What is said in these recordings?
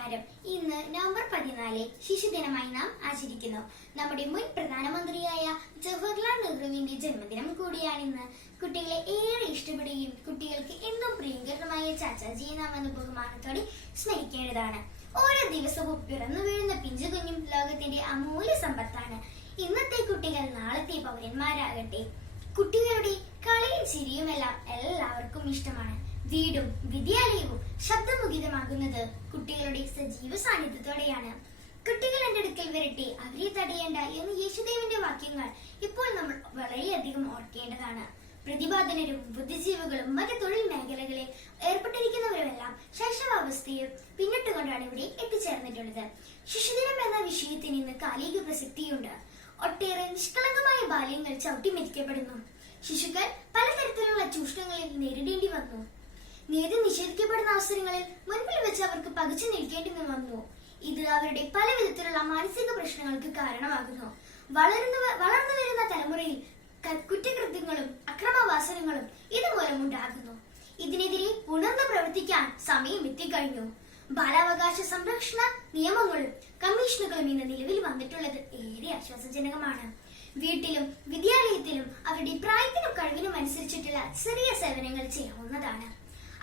നമസ്കാരം ഇന്ന് നവംബർ പതിനാല് ശിശുദിനമായി നാം ആചരിക്കുന്നു. നമ്മുടെ മുൻ പ്രധാനമന്ത്രിയായ ജവഹർലാൽ നെഹ്റുവിന്റെ ജന്മദിനം കൂടിയാണ് ഇന്ന്. കുട്ടികളെ ഏറെ ഇഷ്ടപ്പെടുകയും കുട്ടികൾക്ക് എന്നും പ്രിയങ്കരമായ ചാച്ചാജിയെ നാം എന്ന ബഹുമാനത്തോടെ സ്മരിക്കേണ്ടതാണ്. ഓരോ ദിവസവും പിറന്നു വീഴുന്ന പിഞ്ചു കുഞ്ഞും ലോകത്തിന്റെ അമൂല്യ സമ്പത്താണ്. ഇന്നത്തെ കുട്ടികൾ നാളത്തെ പൗരന്മാരാകട്ടെ. കുട്ടികളുടെ കളിയും ചിരിയുമെല്ലാം എല്ലാവർക്കും ഇഷ്ടമാണ്. വീടും വിദ്യാലയവും ശബ്ദമുഖിതമാകുന്നത് കുട്ടികളുടെ സജീവ സാന്നിധ്യത്തോടെയാണ്. കുട്ടികൾ എന്റെ അടുക്കൽ വരട്ടെ അവരെ തടയേണ്ട എന്ന് യേശുദേവന്റെ വാക്യങ്ങൾ ഇപ്പോൾ നമ്മൾ വളരെയധികം ഓർക്കേണ്ടതാണ്. പ്രതിപാദനരും ബുദ്ധിജീവികളും മറ്റ് തൊഴിൽ മേഖലകളിൽ ഏർപ്പെട്ടിരിക്കുന്നവരുമെല്ലാം ശൈശവാവസ്ഥയിൽ പിന്നിട്ടുകൊണ്ടാണ് ഇവിടെ എത്തിച്ചേർന്നിട്ടുള്ളത്. ശിശുദിനം എന്ന വിഷയത്തിന് ഇന്ന് കാലിക പ്രസക്തിയുണ്ട്. ഒട്ടേറെ നിഷ്കളങ്കമായ ബാല്യങ്ങൾ ചവിട്ടിമെതിക്കപ്പെടുന്നു ശിശുക്കൾ പലതരത്തിലുള്ള ചൂഷണങ്ങളിൽ നേരിടേണ്ടി വന്നു. നീതി നിഷേധിക്കപ്പെടുന്ന അവസരങ്ങളിൽ മുൻപിൽ വെച്ച് അവർക്ക് പകച്ചു നിൽക്കേണ്ടി വന്നു. ഇത് അവരുടെ പല വിധത്തിലുള്ള മാനസിക പ്രശ്നങ്ങൾക്ക് കാരണമാകുന്നു. വളരുന്ന വളർന്നു വരുന്ന തലമുറയിൽ കുറ്റകൃത്യങ്ങളും അക്രമവാസനങ്ങളും ഇതുമൂലം ഉണ്ടാകുന്നു. ഇതിനെതിരെ ഉണർന്നു പ്രവർത്തിക്കാൻ സമയം എത്തിക്കഴിഞ്ഞു. ബാലാവകാശ സംരക്ഷണ നിയമങ്ങളും കമ്മീഷനുകളും ഇന്ന് നിലവിൽ വന്നിട്ടുള്ളത് ഏറെ ആശ്വാസജനകമാണ്. വീട്ടിലും വിദ്യാലയത്തിലും അവരുടെ പ്രായത്തിനും കഴിവിനും അനുസരിച്ചിട്ടുള്ള ചെറിയ സേവനങ്ങൾ ചെയ്യാവുന്നതാണ്.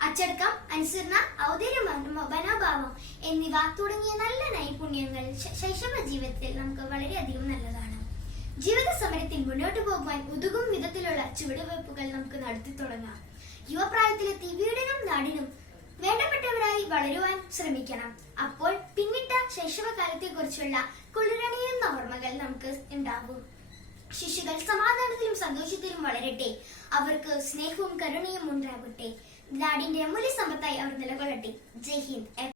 അച്ചടക്കം അനുസരണ ഔദര്യം മനോ- മനോഭാവം എന്നിവ തുടങ്ങിയ നല്ല നൈപുണ്യങ്ങൾ ശൈശവ ജീവിതത്തിൽ നമുക്ക് വളരെയധികം നല്ലതാണ്. ജീവിത സമരത്തിൽ മുന്നോട്ട് പോകുവാൻ ഉതുകും വിധത്തിലുള്ള ചുവടുവയ്പ്പുകൾ നമുക്ക് നടത്തി തുടങ്ങാം. യുവപ്രായത്തിലെ വീടിനും നാടിനും വേണ്ടപ്പെട്ടവരായി വളരുവാൻ ശ്രമിക്കണം. അപ്പോൾ പിന്നിട്ട ശൈശവകാലത്തെ കുറിച്ചുള്ള കുളിരണിയുന്ന ഓർമ്മകൾ നമുക്ക് ഉണ്ടാകും. ശിശുക്കൾ സമാധാനത്തിലും സന്തോഷത്തിലും വളരട്ടെ. അവർക്ക് സ്നേഹവും കരുണയും ഉണ്ടാകട്ടെ. നാടിന്റെ അമൂല്യ സമ്പത്തായി അവർ നിലകൊള്ളട്ടെ ജയ് ഹിന്ദ്.